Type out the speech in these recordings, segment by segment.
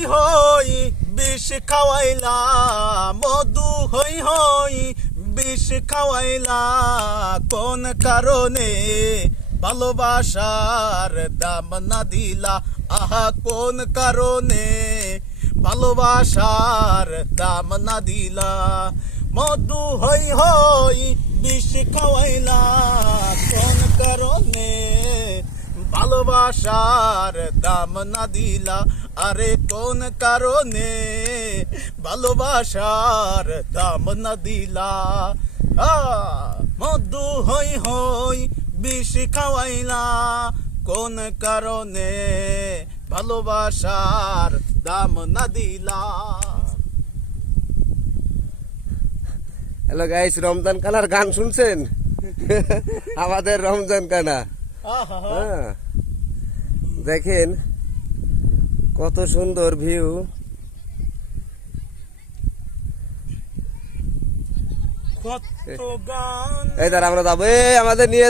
হই হই বিষ খাওয়াইলা, মধু হই হই বিষ খাওয়াইলা, কোন কারণে ভালোবাসার দাম না দিলা, আহা কোন কারণে ভালোবাসার দাম না দিলা। মধু হই হই বিষ খাওয়াইলা, কোন কারণে ভালোবাসার দাম না দিলা, আরে কোন কারণে ভালোবাসার দাম না দিলা। মধু হই হই বিষ খাওয়াইলা, কোন কারণে ভালোবাসার দাম না দিলা। হ্যালো গাইস, রমজান কানার গান শুনছেন? আমাদের রমজান কানা। হ্যাঁ, দেখেন কত সুন্দর ভিউ। এই দাঁড়া, আমরা যাবো আমাদের নিয়ে।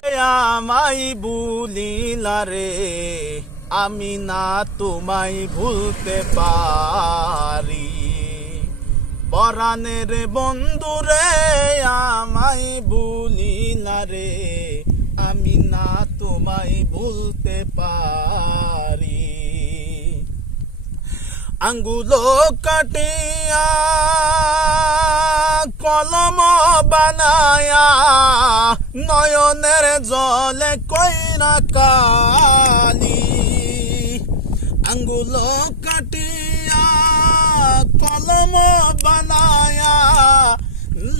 আমায় ভুলিলা রে, আমি না তোমায় ভুলতে পারি, পরাণের বন্ধু রে আমায় ভুলিলা রে, আমি না তোমায় ভুলতে পারি। আঙ্গুলো কাটিয়া কলম বানায়া, নয়নের জলে কইরা কালি, আঙ্গুলো কাটিয়া কলম বানায়া,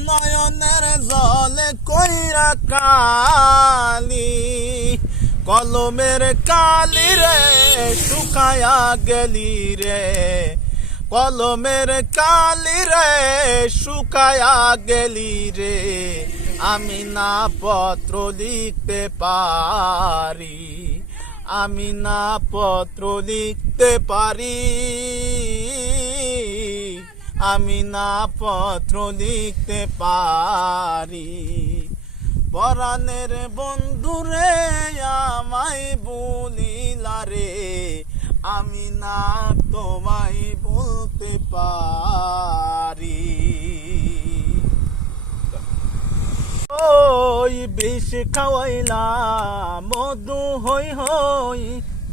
নয়নের জলে কইরা কালি, কলমের কালি রে শুকায়া গেলি রে, কলমের কালি রে শুকায়া গেলি রে, আমি না পত্র লিখতে পারি, আমি না পত্র লিখতে পারি, আমি না পত্র লিখতে পারি। পরাণের বন্ধু রে আমায় ভুলিলা রে, আমি না তোমায় বলতে পারি। ওই বিষ খাওয়াইলা, মধু হই হই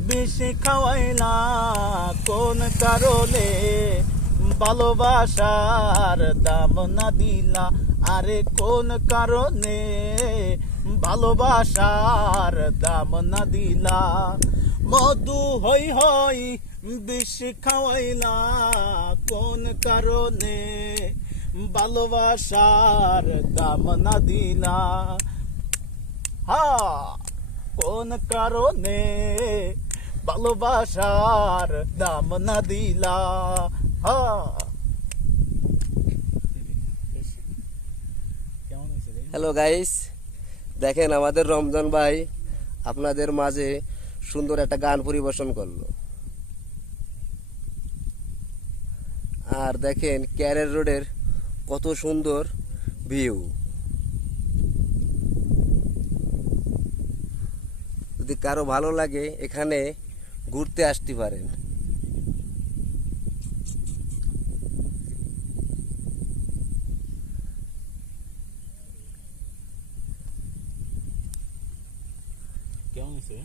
বিষ খাওয়াইলা, কোন কারণে ভালোবাসার দাম না দিলা, আরে কোন কারণে ভালোবাসার দাম না দিলা। মধু হই হই বিষ খাওয়াইলা, কোন কারণে ভালোবাসার দাম না দিলা। কোন কারণে ভালোবাসার দাম না দিলা। হ্যালো গাইস, দেখেন আমাদের রমজান ভাই আপনাদের মাঝে সুন্দর একটা গান পরিবেশন করলো। আর দেখেন ক্যারের রোডের কত সুন্দর ভিউ। যদি কারো ভালো লাগে এখানে ঘুরতে আসতে পারেন। কেমন আছে?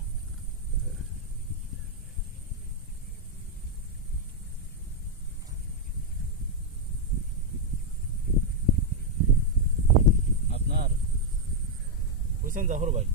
আপনার হোসেন জাফর ভাই।